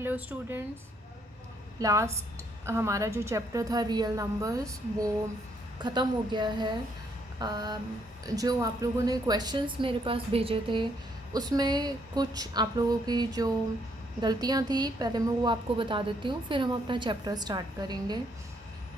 Hello students. Last हमारा जो chapter था रियल नंबर्स वो ख़त्म हो गया है। जो आप लोगों ने क्वेश्चंस मेरे पास भेजे थे उसमें कुछ आप लोगों की जो गलतियां थी पहले मैं वो आपको बता देती हूँ, फिर हम अपना चैप्टर स्टार्ट करेंगे।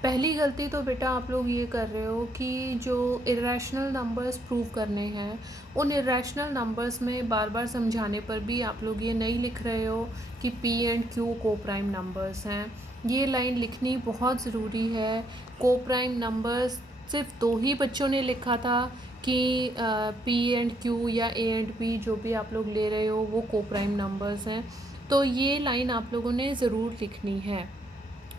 पहली गलती तो बेटा आप लोग ये कर रहे हो कि जो इरेशनल नंबर्स प्रूव करने हैं उन इरेशनल नंबर्स में बार बार समझाने पर भी आप लोग ये नहीं लिख रहे हो कि पी एंड क्यू को प्राइम नंबर्स हैं। ये लाइन लिखनी बहुत ज़रूरी है। को प्राइम नंबर्स सिर्फ दो ही बच्चों ने लिखा था कि पी एंड क्यू या ए एंड पी जो भी आप लोग ले रहे हो वो को प्राइम नंबर्स हैं। तो ये लाइन आप लोगों ने ज़रूर लिखनी है।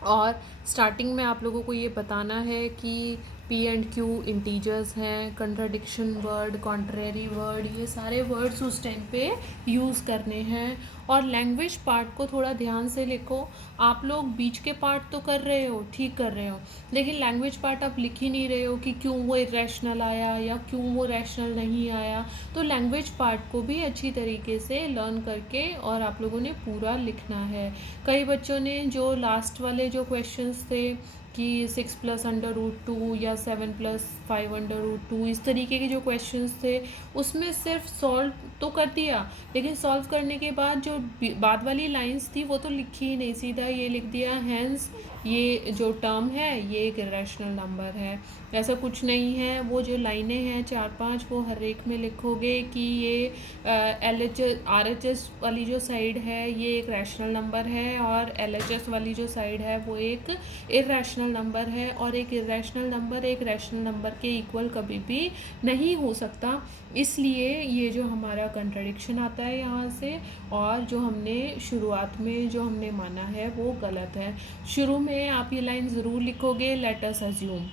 और स्टार्टिंग में आप लोगों को ये बताना है कि पी एंड क्यू इंटीजर्स हैं, कंट्राडिक्शन वर्ड, कॉन्ट्रेरी वर्ड, ये सारे वर्ड्स उस टाइम पे यूज़ करने हैं। और लैंग्वेज पार्ट को थोड़ा ध्यान से लिखो। आप लोग बीच के पार्ट तो कर रहे हो, ठीक कर रहे हो, लेकिन लैंग्वेज पार्ट आप लिख ही नहीं रहे हो कि क्यों वो इरेशनल आया या क्यों वो रैशनल नहीं आया। तो लैंग्वेज पार्ट को भी अच्छी तरीके से लर्न करके और आप लोगों ने पूरा लिखना है। कई बच्चों ने जो लास्ट वाले जो क्वेश्चंस थे कि 6+√2 या 7+5√2 इस तरीके के जो क्वेश्चंस थे उसमें सिर्फ सॉल्व तो कर दिया, लेकिन सॉल्व करने के बाद जो बाद वाली लाइंस थी वो तो लिखी ही नहीं, सीधा ये लिख दिया हैंस ये जो टर्म है ये एक इरेशनल नंबर है। ऐसा कुछ नहीं है। वो जो लाइनें हैं 4-5 वो हर एक में लिखोगे कि ये RHS वाली जो साइड है ये एक रैशनल नंबर है और LHS वाली जो साइड है वो एक इरेशनल नंबर है। और एक इरेशनल नंबर एक रैशनल नंबर के इक्वल कभी भी नहीं हो सकता। इसलिए ये जो हमारा कंट्राडिक्शन आता है यहाँ से, और जो हमने शुरुआत में जो हमने माना है वो गलत है। शुरू में आप ये लाइन ज़रूर लिखोगे, लेट अस अज्यूम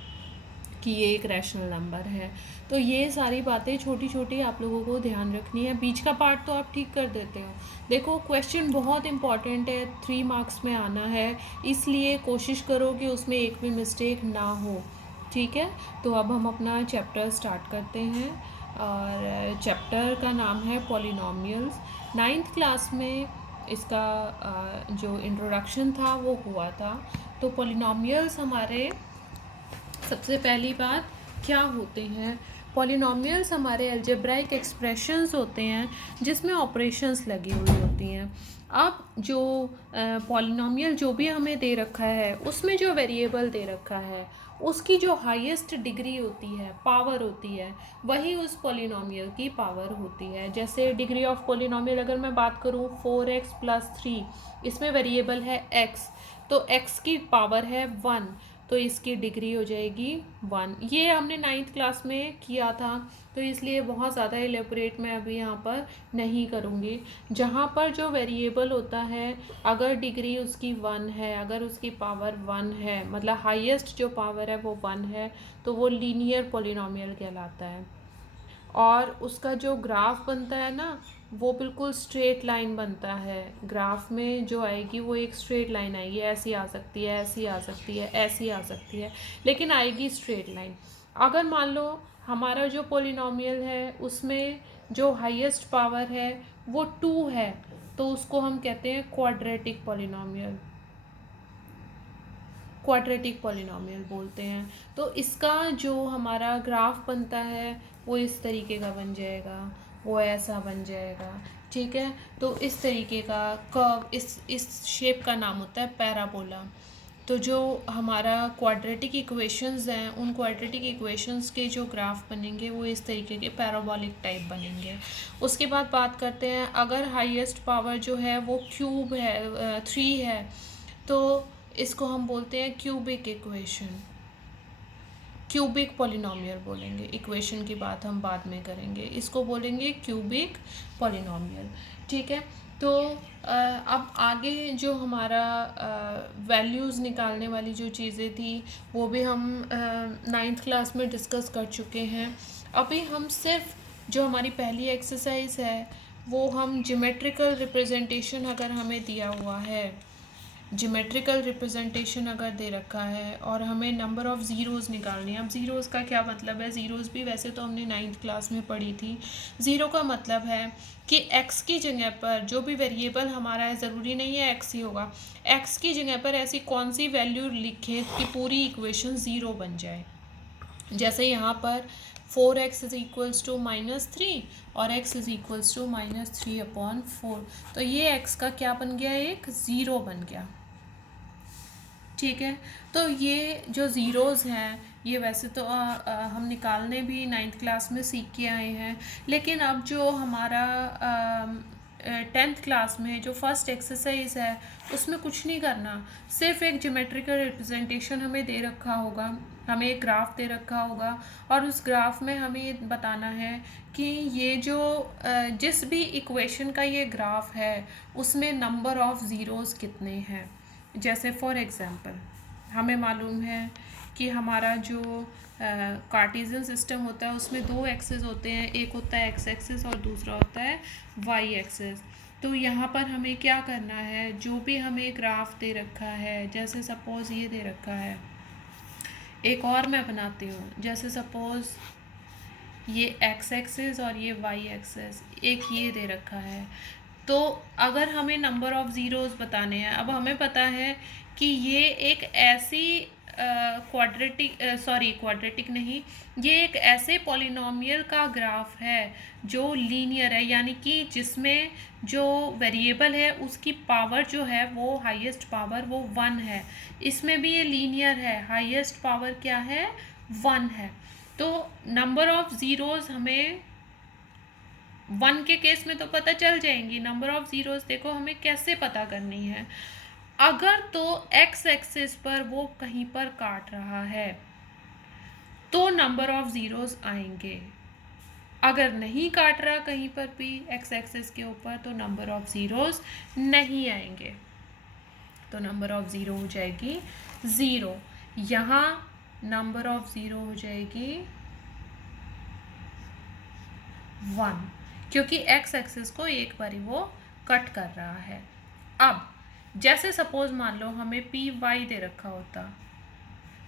कि ये एक रैशनल नंबर है। तो ये सारी बातें छोटी छोटी आप लोगों को ध्यान रखनी है। बीच का पार्ट तो आप ठीक कर देते हो। देखो क्वेश्चन बहुत इंपॉर्टेंट है, 3 मार्क्स में आना है, इसलिए कोशिश करो कि उसमें एक भी मिस्टेक ना हो। ठीक है, तो अब हम अपना चैप्टर स्टार्ट करते हैं और चैप्टर का नाम है पॉलिनोमियल्स। 9th क्लास में इसका जो इंट्रोडक्शन था वो हुआ था। तो पॉलिनोमियल्स हमारे सबसे पहली बात क्या होते हैं। पॉलिनोमियल्स हमारे अलजेब्राइक एक्सप्रेशंस होते हैं जिसमें ऑपरेशंस लगी हुई होती हैं। अब जो पॉलिनोमियल जो भी हमें दे रखा है उसमें जो वेरिएबल दे रखा है उसकी जो हाईएस्ट डिग्री होती है, पावर होती है, वही उस पॉलिनोमियल की पावर होती है। जैसे डिग्री ऑफ पॉलिनोमियल अगर मैं बात करूँ 4x+3, इसमें वेरिएबल है x, तो x की पावर है 1, तो इसकी डिग्री हो जाएगी 1। ये हमने 9th क्लास में किया था, तो इसलिए बहुत ज़्यादा एलेबोरेट मैं अभी यहाँ पर नहीं करूँगी। जहाँ पर जो वेरिएबल होता है अगर डिग्री उसकी 1 है, अगर उसकी पावर 1 है, मतलब हाईएस्ट जो पावर है वो 1 है, तो वो लीनियर पॉलिनोमियल कहलाता है। और उसका जो ग्राफ बनता है ना वो बिल्कुल स्ट्रेट लाइन बनता है। ग्राफ में जो आएगी वो एक स्ट्रेट लाइन आएगी, ऐसी आ सकती है, ऐसी आ सकती है, ऐसी आ सकती है, लेकिन आएगी स्ट्रेट लाइन। अगर मान लो हमारा जो पॉलिनोमियल है उसमें जो हाईएस्ट पावर है वो 2 है, तो उसको हम कहते हैं क्वाड्रेटिक पॉलिनोमियल, क्वाड्रेटिक पॉलिनोमियल बोलते हैं। तो इसका जो हमारा ग्राफ बनता है वो इस तरीके का बन जाएगा, वो ऐसा बन जाएगा। ठीक है, तो इस तरीके का कर्व, इस शेप का नाम होता है पैराबोला। तो जो हमारा क्वाड्रेटिक इक्वेशंस हैं उन क्वाड्रेटिक इक्वेशंस के जो ग्राफ बनेंगे वो इस तरीके के पैराबोलिक टाइप बनेंगे। उसके बाद बात करते हैं, अगर हाईएस्ट पावर जो है वो क्यूब है, 3 है, तो इसको हम बोलते हैं क्यूबिक इक्वेशन, क्यूबिक पॉलिनोमियल बोलेंगे। इक्वेशन की बात हम बाद में करेंगे, इसको बोलेंगे क्यूबिक पॉलिनोमियल। ठीक है, तो अब आगे जो हमारा वैल्यूज़ निकालने वाली जो चीज़ें थी वो भी हम 9th क्लास में डिस्कस कर चुके हैं। अभी हम सिर्फ जो हमारी पहली एक्सरसाइज है वो हम ज्योमेट्रिकल रिप्रेजेंटेशन अगर हमें दिया हुआ है ज्योमेट्रिकल रिप्रेजेंटेशन अगर दे रखा है और हमें नंबर ऑफ़ ज़ीरोज़ निकालनी है। अब ज़ीरोज़ का क्या मतलब है? ज़ीरोज़ भी वैसे तो हमने 9th क्लास में पढ़ी थी। ज़ीरो का मतलब है कि x की जगह पर जो भी वेरिएबल हमारा है, ज़रूरी नहीं है x ही होगा, x की जगह पर ऐसी कौन सी वैल्यू लिखें कि पूरी इक्वेशन ज़ीरो बन जाए। जैसे यहाँ पर 4x इज़ इक्वल्स टू -3 और x इज़ इक्वल्स टू -3/4, तो ये x का क्या बन गया? एक ज़ीरो बन गया। ठीक है, तो ये जो ज़ीरोज़ हैं ये वैसे तो हम निकालने भी 9th क्लास में सीख के आए हैं, लेकिन अब जो हमारा 10th क्लास में जो फर्स्ट एक्सरसाइज है उसमें कुछ नहीं करना, सिर्फ एक ज्योमेट्रिकल रिप्रेजेंटेशन हमें दे रखा होगा, हमें एक ग्राफ दे रखा होगा और उस ग्राफ में हमें ये बताना है कि ये जो जिस भी इक्वेशन का ये ग्राफ है उसमें नंबर ऑफ़ ज़ीरोज़ कितने हैं। जैसे फॉर एग्ज़ाम्पल हमें मालूम है कि हमारा जो कार्टेशियन सिस्टम होता है उसमें दो एक्सिस होते हैं, एक होता है एक्स एक्सिस और दूसरा होता है वाई एक्सिस। तो यहाँ पर हमें क्या करना है, जो भी हमें ग्राफ दे रखा है, जैसे सपोज़ ये दे रखा है, एक और मैं बनाती हूँ, जैसे सपोज़ ये एक्स एक्सिस और ये वाई एक्सिस, एक ये दे रखा है। तो अगर हमें नंबर ऑफ़ ज़ीरोज़ बताने हैं, अब हमें पता है कि ये एक ऐसी क्वाड्रेटिक नहीं, ये एक ऐसे पॉलिनॉमियल का ग्राफ है जो लीनियर है, यानी कि जिसमें जो वेरिएबल है उसकी पावर जो है वो हाईएस्ट पावर वो 1 है। इसमें भी ये लीनियर है, हाईएस्ट पावर क्या है? 1 है। तो नंबर ऑफ़ ज़ीरोज़ हमें 1 के केस में तो पता चल जाएंगी, नंबर ऑफ़ ज़ीरोज़ देखो हमें कैसे पता करनी है। अगर तो एक्स एक्सिस पर वो कहीं पर काट रहा है तो नंबर ऑफ़ ज़ीरोज़ आएंगे, अगर नहीं काट रहा कहीं पर भी एक्स एक्सिस के ऊपर तो नंबर ऑफ़ ज़ीरोज़ नहीं आएंगे, तो नंबर ऑफ़ ज़ीरो हो जाएगी 0। यहाँ नंबर ऑफ़ ज़ीरो हो जाएगी 1, क्योंकि एक्स एक्सिस को एक बार वो कट कर रहा है। अब जैसे सपोज मान लो हमें पी वाई दे रखा होता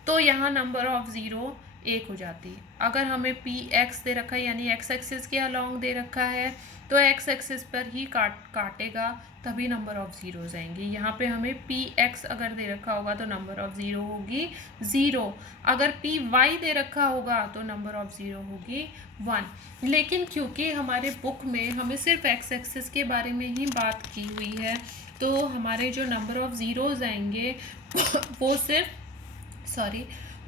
तो यहाँ नंबर ऑफ़ ज़ीरो 1 हो जाती। अगर हमें पी एक्स दे रखा है यानी एक्स एक्सिस के अलॉन्ग दे रखा है तो एक्स एक्सिस पर ही काटेगा तभी नंबर ऑफ़ ज़ीरोज़ आएंगे। यहाँ पे हमें पी एक्स अगर दे रखा होगा तो नंबर ऑफ़ ज़ीरो होगी 0, अगर पी वाई दे रखा होगा तो नंबर ऑफ़ ज़ीरो होगी 1। लेकिन क्योंकि हमारे बुक में हमें सिर्फ एक्स एक्सिस के बारे में ही बात की हुई है तो हमारे जो नंबर ऑफ़ ज़ीरोज़ आएंगे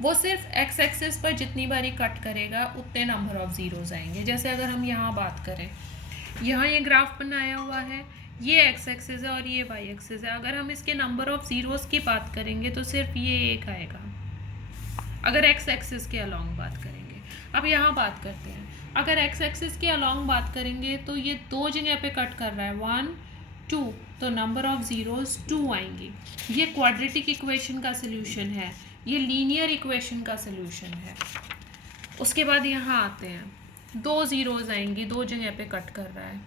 वो सिर्फ एक्स एक्सिस पर जितनी बारी कट करेगा उतने नंबर ऑफ़ ज़ीरोज़ आएंगे। जैसे अगर हम यहाँ बात करें, यहाँ ये ग्राफ बनाया हुआ है, ये एक्स एक्सिस है और ये वाई एक्सिस है, अगर हम इसके नंबर ऑफ़ ज़ीरोज़ की बात करेंगे तो सिर्फ ये एक आएगा अगर एक्स एक्सिस के अलॉन्ग बात करेंगे। अब यहाँ बात करते हैं, अगर एक्स एक्सिस के अलॉन्ग बात करेंगे तो ये दो जगह पे कट कर रहा है 1 2, तो नंबर ऑफ़ ज़ीरोज़ 2 आएंगी। ये क्वाड्रेटिक इक्वेशन का सल्यूशन है, ये लीनियर इक्वेशन का सल्यूशन है। उसके बाद यहाँ आते हैं, दो ज़ीरोज़ आएंगी, दो जगह पे कट कर रहा है,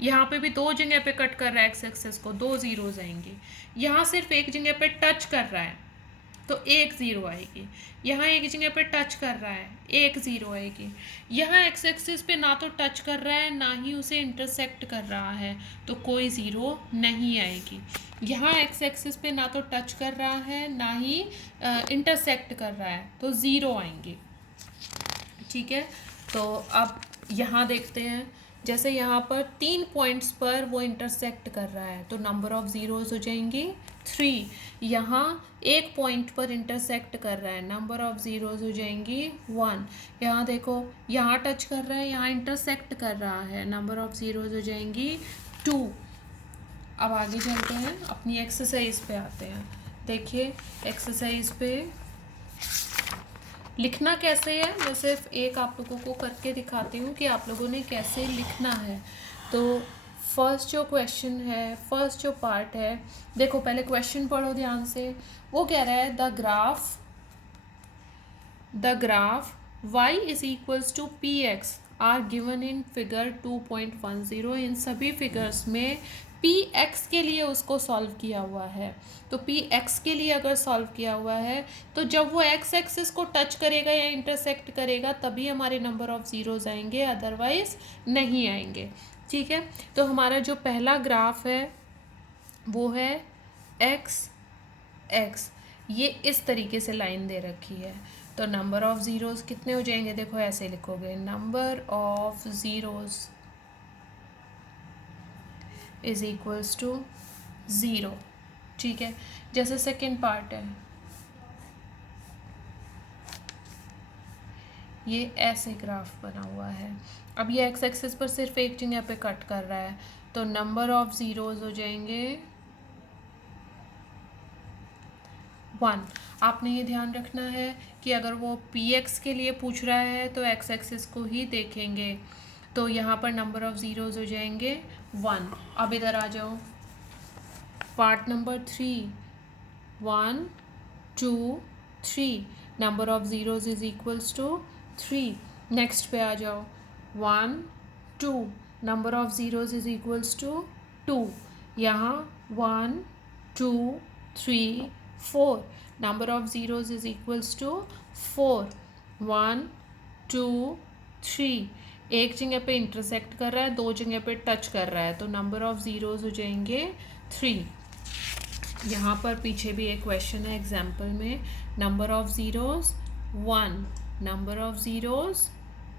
यहाँ पे भी दो जगह पे कट कर रहा है एक्स एक्सिस को, दो ज़ीरोज़ आएंगी। यहाँ सिर्फ एक जगह पे टच कर रहा है तो एक ज़ीरो आएगी, यहाँ एक जगह पे टच कर रहा है एक ज़ीरो आएगी। यहाँ एक्स एक्सिस पे ना तो टच कर रहा है ना ही उसे इंटरसेक्ट कर रहा है तो कोई ज़ीरो नहीं आएगी। यहाँ एक्स एक्सिस पे ना तो टच कर रहा है ना ही इंटरसेक्ट कर रहा है तो ज़ीरो आएंगी। ठीक है, तो अब यहाँ देखते हैं, जैसे यहाँ पर 3 पॉइंट्स पर वो इंटरसेक्ट कर रहा है तो नंबर ऑफ़ ज़ीरोज़ हो जाएंगी 3। यहाँ एक पॉइंट पर इंटरसेक्ट कर रहा है, नंबर ऑफ़ ज़ीरोज़ हो जाएंगी 1। यहाँ देखो, यहाँ टच कर रहा है, यहाँ इंटरसेक्ट कर रहा है, नंबर ऑफ़ ज़ीरोज़ हो जाएंगी 2। अब आगे चलते हैं, अपनी एक्सरसाइज पे आते हैं। देखिए एक्सरसाइज पे लिखना कैसे है, मैं सिर्फ एक आप लोगों को करके दिखाती हूँ कि आप लोगों ने कैसे लिखना है। तो फर्स्ट जो क्वेश्चन है, फर्स्ट जो पार्ट है, देखो पहले क्वेश्चन पढ़ो ध्यान से। वो कह रहा है the graph y is equals to P X. Are given in figure 2.10। इन सभी फिगर्स में पी एक्स के लिए उसको सॉल्व किया हुआ है। तो पी एक्स के लिए अगर सॉल्व किया हुआ है तो जब वो एक्स एक्सिस को टच करेगा या इंटरसेक्ट करेगा तभी हमारे नंबर ऑफ ज़ीरोज़ आएंगे, अदरवाइज नहीं आएंगे। ठीक है, तो हमारा जो पहला ग्राफ है वो है एक्स एक्स, ये इस तरीके से लाइन दे रखी है। तो नंबर ऑफ ज़ीरोज़ कितने हो जाएंगे, देखो ऐसे लिखोगे, number of zeros is equals to 0। ठीक है, जैसे सेकेंड पार्ट है, ये ऐसे ग्राफ बना हुआ है। अब ये एक्स एक्सिस पर सिर्फ एक जगह पे कट कर रहा है, तो नंबर ऑफ ज़ीरोज़ हो जाएंगे 1। आपने ये ध्यान रखना है कि अगर वो पी एक्स के लिए पूछ रहा है तो एक्स एक्सिस को ही देखेंगे। तो यहाँ पर नंबर ऑफ ज़ीरोज़ हो जाएंगे 1। अब इधर आ जाओ, part number 3, 1 2 3, number of zeros is equals to 3। Next पे आ जाओ, 1 2, number of zeros is equals to 2। यहाँ 1 2 3 4, number of zeros is equals to 4। 1 2 3, एक जगह पे इंटरसेक्ट कर रहा है, दो जगह पे टच कर रहा है, तो नंबर ऑफ ज़ीरोज़ हो जाएंगे 3। यहाँ पर पीछे भी एक क्वेश्चन है एग्जाम्पल में, number of zeros 1, number of zeros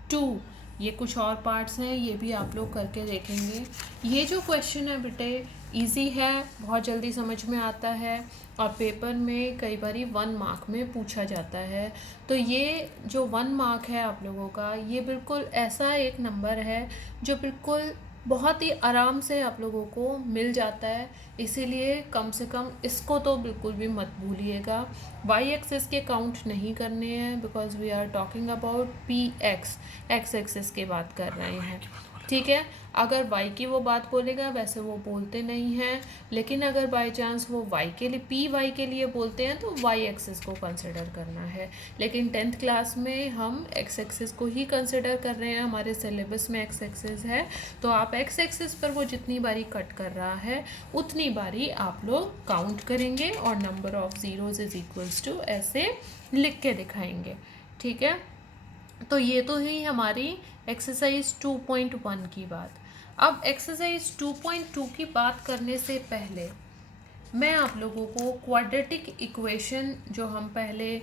2। ये कुछ और पार्ट्स हैं, ये भी आप लोग करके देखेंगे। ये जो क्वेश्चन है बेटे इजी है, बहुत जल्दी समझ में आता है और पेपर में कई बारी 1 मार्क में पूछा जाता है। तो ये जो 1 मार्क है आप लोगों का, ये बिल्कुल ऐसा एक नंबर है जो बिल्कुल बहुत ही आराम से आप लोगों को मिल जाता है, इसीलिए कम से कम इसको तो बिल्कुल भी मत भूलिएगा। वाई एक्सिस के काउंट नहीं करने हैं, because we are talking about P X, X axis की बात कर रहे हैं। ठीक है, अगर y की वो बात बोलेगा, वैसे वो बोलते नहीं हैं, लेकिन अगर बाय चांस वो y के लिए पी वाई के लिए बोलते हैं तो y एक्सिस को कंसिडर करना है। लेकिन 10th क्लास में हम x एक्सिस को ही कंसिडर कर रहे हैं, हमारे सिलेबस में x एक्सिस है, तो आप x एक्सिस पर वो जितनी बारी कट कर रहा है उतनी बारी आप लोग काउंट करेंगे और number of zeros is equals to ऐसे लिख के दिखाएंगे। ठीक है, तो ये तो ही हमारी एक्सरसाइज 2.1 की बात। अब एक्सरसाइज 2.2 की बात करने से पहले मैं आप लोगों को क्वाड्रेटिक इक्वेशन जो हम पहले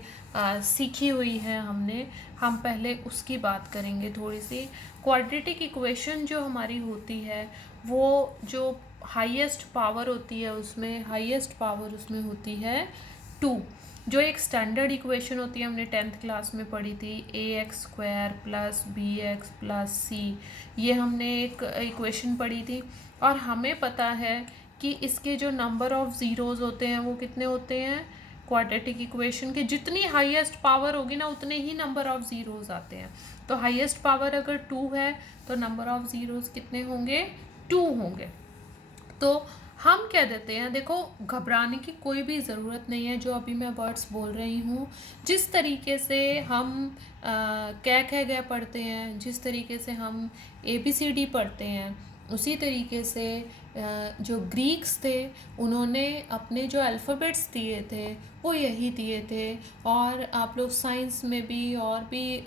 सीखी हुई है हम पहले उसकी बात करेंगे थोड़ी सी। क्वाड्रेटिक इक्वेशन जो हमारी होती है वो जो हाईएस्ट पावर होती है उसमें हाईएस्ट पावर उसमें होती है 2। जो एक स्टैंडर्ड इक्वेशन होती है हमने 10th क्लास में पढ़ी थी, ax² plus bx plus c, ये हमने एक इक्वेशन पढ़ी थी और हमें पता है कि इसके जो नंबर ऑफ ज़ीरोज़ होते हैं वो कितने होते हैं। क्वाड्रेटिक इक्वेशन के जितनी हाईएस्ट पावर होगी ना उतने ही नंबर ऑफ ज़ीरोज़ आते हैं। तो हाईएस्ट पावर अगर 2 है तो नंबर ऑफ ज़ीरोज़ कितने होंगे, 2 होंगे। तो हम क्या देते हैं, देखो घबराने की कोई भी ज़रूरत नहीं है। जो अभी मैं वर्ड्स बोल रही हूँ, जिस तरीके से हम कै ख ग पढ़ते हैं, जिस तरीके से हम ABCD पढ़ते हैं, उसी तरीके से जो ग्रीक्स थे उन्होंने अपने जो अल्फ़ाबेट्स दिए थे वो यही दिए थे। और आप लोग साइंस में भी और भी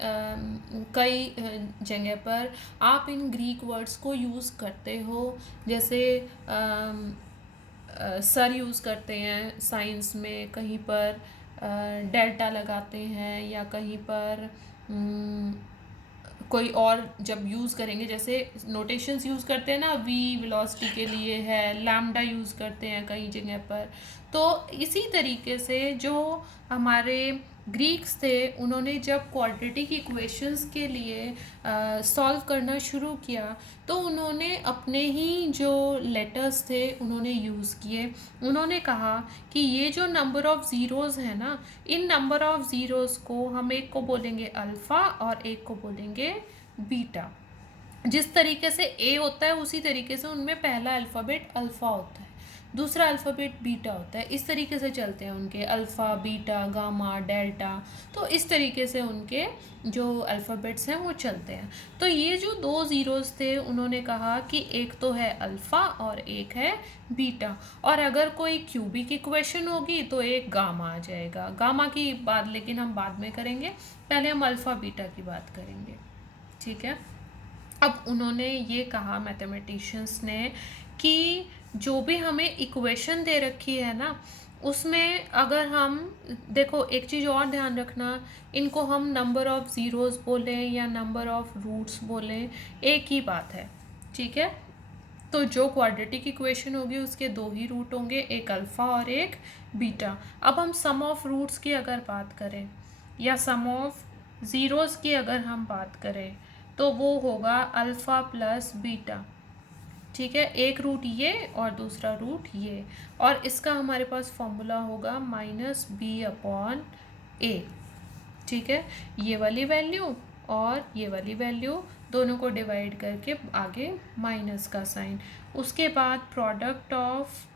कई जगह पर आप इन ग्रीक वर्ड्स को यूज़ करते हो। जैसे सर यूज़ करते हैं साइंस में, कहीं पर डेल्टा लगाते हैं या कहीं पर कोई और जब यूज़ करेंगे, जैसे नोटेशंस यूज़ करते हैं ना, v वेलोसिटी के लिए है, लैम्डा यूज़ करते हैं कई जगह पर। तो इसी तरीके से जो हमारे ग्रीक्स थे उन्होंने जब क्वाड्रेटिक इक्वेशंस के लिए सॉल्व करना शुरू किया तो उन्होंने अपने ही जो लेटर्स थे उन्होंने यूज़ किए। उन्होंने कहा कि ये जो नंबर ऑफ़ ज़ीरोज़ है ना, इन नंबर ऑफ़ ज़ीरोज़ को हम एक को बोलेंगे अल्फ़ा और एक को बोलेंगे बीटा। जिस तरीके से ए होता है उसी तरीके से उनमें पहला अल्फ़ाबेट अल्फ़ा होता है। दूसरा अल्फ़ाबेट बीटा होता है। इस तरीके से चलते हैं उनके, अल्फ़ा, बीटा, गामा, डेल्टा, तो इस तरीके से उनके जो अल्फ़ाबेट्स हैं वो चलते हैं। तो ये जो दो ज़ीरोज़ थे उन्होंने कहा कि एक तो है अल्फ़ा और एक है बीटा, और अगर कोई क्यूबिक इक्वेशन होगी तो एक गामा आ जाएगा। गामा की बात लेकिन हम बाद में करेंगे, पहले हम अल्फ़ा बीटा की बात करेंगे, ठीक है। अब उन्होंने ये कहा मैथमेटिशियंस ने कि जो भी हमें इक्वेशन दे रखी है ना, उसमें अगर हम देखो, एक चीज़ और ध्यान रखना, इनको हम नंबर ऑफ़ ज़ीरोज़ बोलें या नंबर ऑफ़ रूट्स बोलें, एक ही बात है, ठीक है। तो जो क्वाड्रेटिक इक्वेशन होगी उसके दो ही रूट होंगे, एक अल्फ़ा और एक बीटा। अब हम सम ऑफ़ रूट्स की अगर बात करें या सम ऑफ़ ज़ीरोज़ की अगर हम बात करें तो वो होगा अल्फ़ा प्लस बीटा, ठीक है। एक रूट ये और दूसरा रूट ये, और इसका हमारे पास फॉर्मूला होगा -b/a, ठीक है। ये वाली वैल्यू और ये वाली वैल्यू दोनों को डिवाइड करके आगे माइनस का साइन। उसके बाद प्रोडक्ट ऑफ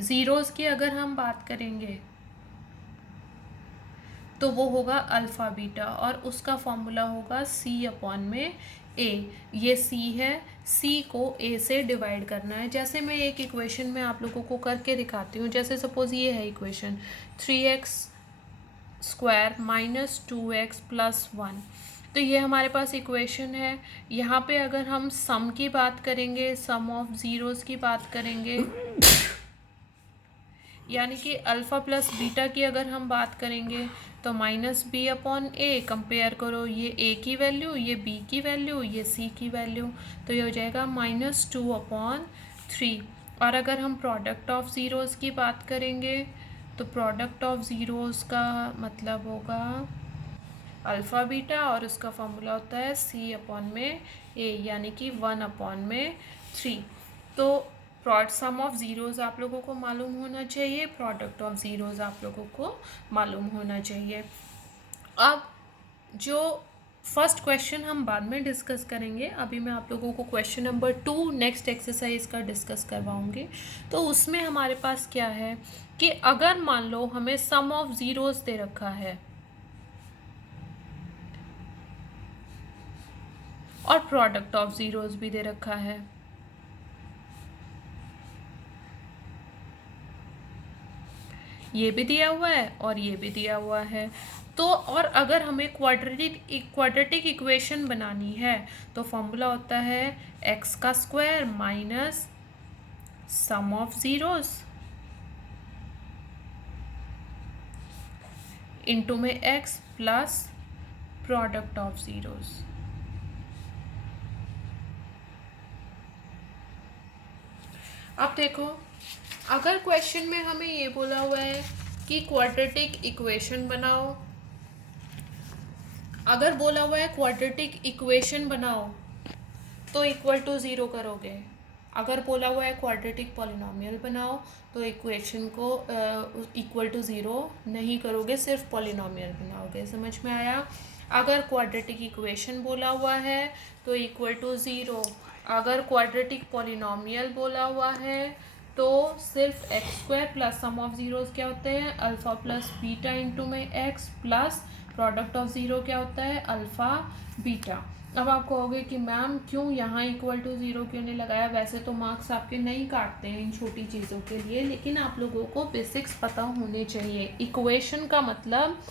ज़ीरोज़ की अगर हम बात करेंगे तो वो होगा अल्फ़ा बीटा, और उसका फॉर्मूला होगा c/a। ये c है, c को a से डिवाइड करना है। जैसे मैं एक इक्वेशन में आप लोगों को करके दिखाती हूँ, जैसे सपोज़ ये है equation 3x² minus 2x plus 1, तो ये हमारे पास इक्वेशन है। यहाँ पे अगर हम सम की बात करेंगे, सम ऑफ ज़ीरोज़ की बात करेंगे, यानी कि अल्फ़ा प्लस बीटा की अगर हम बात करेंगे तो -b/a, कंपेयर करो ये a की वैल्यू, ये b की वैल्यू, ये c की वैल्यू, तो ये हो जाएगा -2/3। और अगर हम प्रोडक्ट ऑफ ज़ीरोज़ की बात करेंगे तो प्रोडक्ट ऑफ ज़ीरोज़ का मतलब होगा अल्फ़ा बीटा, और उसका फॉर्मूला होता है c/a, यानी कि 1/3। तो सम ऑफ ज़ीरोज़ आप लोगों को मालूम होना चाहिए, प्रोडक्ट ऑफ ज़ीरोज़ आप लोगों को मालूम होना चाहिए। अब जो फर्स्ट क्वेश्चन हम बाद में डिस्कस करेंगे, अभी मैं आप लोगों को क्वेश्चन नंबर 2 नेक्स्ट एक्सरसाइज का डिस्कस करवाऊंगी। तो उसमें हमारे पास क्या है कि अगर मान लो हमें सम ऑफ ज़ीरोज़ दे रखा है और प्रोडक्ट ऑफ ज़ीरोज़ भी दे रखा है, ये भी दिया हुआ है और ये भी दिया हुआ है, तो और अगर हमें क्वाड्रेटिक इक्वेशन बनानी है तो फॉर्मूला होता है x² minus sum of zeros into में x plus product of zeros. अब देखो, अगर क्वेश्चन में हमें ये बोला हुआ है कि क्वाड्रेटिक इक्वेशन बनाओ, अगर बोला हुआ है क्वाड्रेटिक इक्वेशन बनाओ तो इक्वल टू 0 करोगे। अगर बोला हुआ है क्वाड्रेटिक पॉलिनोमियल बनाओ तो इक्वेशन को इक्वल टू 0 नहीं करोगे, सिर्फ पॉलिनोमियल बनाओगे। समझ में आया? अगर क्वाड्रेटिक इक्वेशन बोला हुआ है तो इक्वल टू 0। अगर क्वाड्रेटिक पॉलिनोमियल बोला हुआ है तो सिर्फ x² plus some of zeros क्या होते हैं, अल्फ़ा प्लस बीटा इंटू में x plus product of zero क्या होता है, अल्फ़ा बीटा। अब आप कहोगे कि मैम क्यों यहाँ इक्वल टू 0 क्यों नहीं लगाया? वैसे तो मार्क्स आपके नहीं काटते हैं इन छोटी चीज़ों के लिए, लेकिन आप लोगों को बेसिक्स पता होने चाहिए। इक्वेशन का मतलब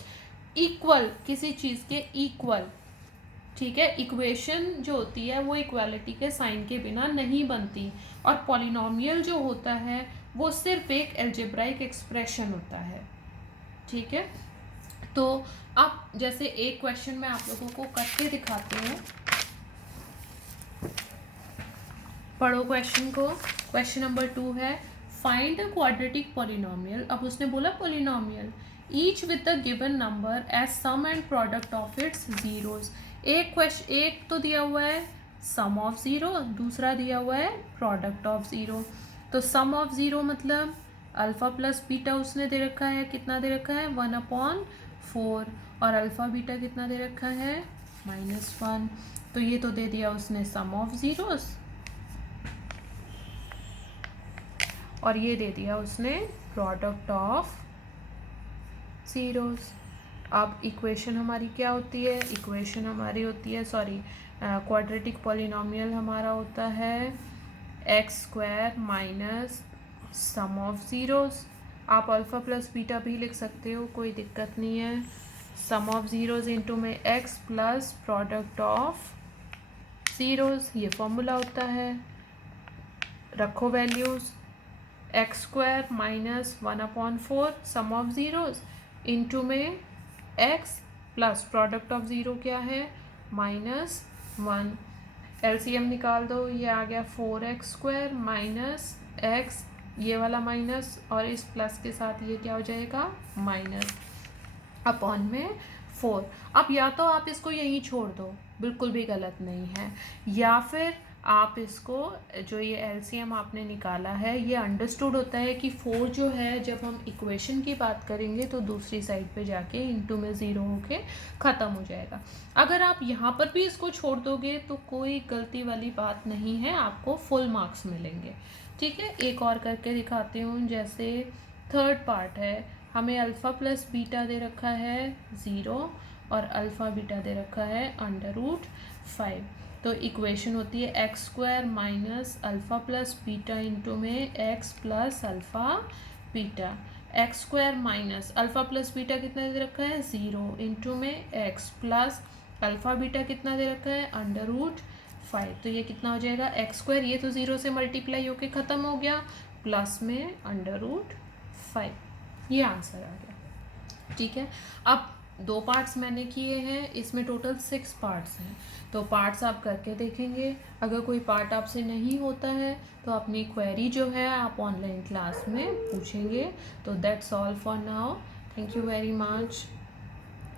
इक्वल, किसी चीज़ के इक्वल, ठीक है। इक्वेशन जो होती है वो इक्वालिटी के साइन के बिना नहीं बनती, और पॉलिनोमियल जो होता है वो सिर्फ एक एल्जेब्राइक एक्सप्रेशन होता है, ठीक है। तो अब जैसे एक क्वेश्चन मैं आप लोगों को करके दिखाती हूँ, पढ़ो क्वेश्चन को। क्वेश्चन नंबर 2 है फाइंड द क्वाड्रेटिक पॉलिनोमियल। अब उसने बोला polynomial each with the given number as sum and product of its zeros. एक तो दिया हुआ है सम ऑफ ज़ीरो, दूसरा दिया हुआ है प्रोडक्ट ऑफ ज़ीरो। तो सम ऑफ ज़ीरो मतलब अल्फ़ा प्लस बीटा उसने दे रखा है, कितना दे रखा है, 1/4, और अल्फ़ा बीटा कितना दे रखा है, -1। तो ये तो दे दिया उसने सम ऑफ ज़ीरोज़। और ये दे दिया उसने प्रोडक्ट ऑफ ज़ीरोज़। अब इक्वेशन हमारी क्या होती है, इक्वेशन हमारी होती है क्वाड्रेटिक पॉलिनोमियल हमारा होता है X square minus sum of zeros. आप अल्फ़ा प्लस बीटा भी लिख सकते हो, कोई दिक्कत नहीं है। सम ऑफ ज़ीरोज़ इंटू में X plus product of zeros, ये फॉर्मूला होता है। रखो values, X square minus 1/4 sum of zeros into में X plus product of zero क्या है -1। एलसीएम निकाल दो, ये आ गया 4x² माइनस एक्स, ये वाला माइनस और इस प्लस के साथ ये क्या हो जाएगा माइनस अपॉन में 4। अब या तो आप इसको यहीं छोड़ दो, बिल्कुल भी गलत नहीं है, या फिर आप इसको जो ये एलसीएम आपने निकाला है ये अंडरस्टूड होता है कि 4 जो है जब हम इक्वेशन की बात करेंगे तो दूसरी साइड पे जाके इनटू में 0 होके ख़त्म हो जाएगा। अगर आप यहाँ पर भी इसको छोड़ दोगे तो कोई गलती वाली बात नहीं है, आपको फुल मार्क्स मिलेंगे। ठीक है, एक और करके दिखाती हूँ। जैसे थर्ड पार्ट है, हमें अल्फ़ा प्लस बीटा दे रखा है 0 और अल्फ़ा बीटा दे रखा है √5। तो इक्वेशन होती है X square minus alpha plus beta into में X plus alpha beta. X square minus alpha plus beta कितना दे रखा है 0 इंटू में एक्स प्लस अल्फ़ा बीटा कितना दे रखा है √5। तो ये कितना हो जाएगा एक्स स्क्वायर, ये तो 0 से मल्टीप्लाई होके ख़त्म हो गया, प्लस में √5। ये आंसर आ गया। ठीक है, अब 2 पार्ट्स मैंने किए हैं, इसमें टोटल 6 पार्ट्स हैं। तो पार्ट्स आप करके देखेंगे, अगर कोई पार्ट आपसे नहीं होता है तो अपनी क्वेरी जो है आप ऑनलाइन क्लास में पूछेंगे। तो that's all for now, thank you very much.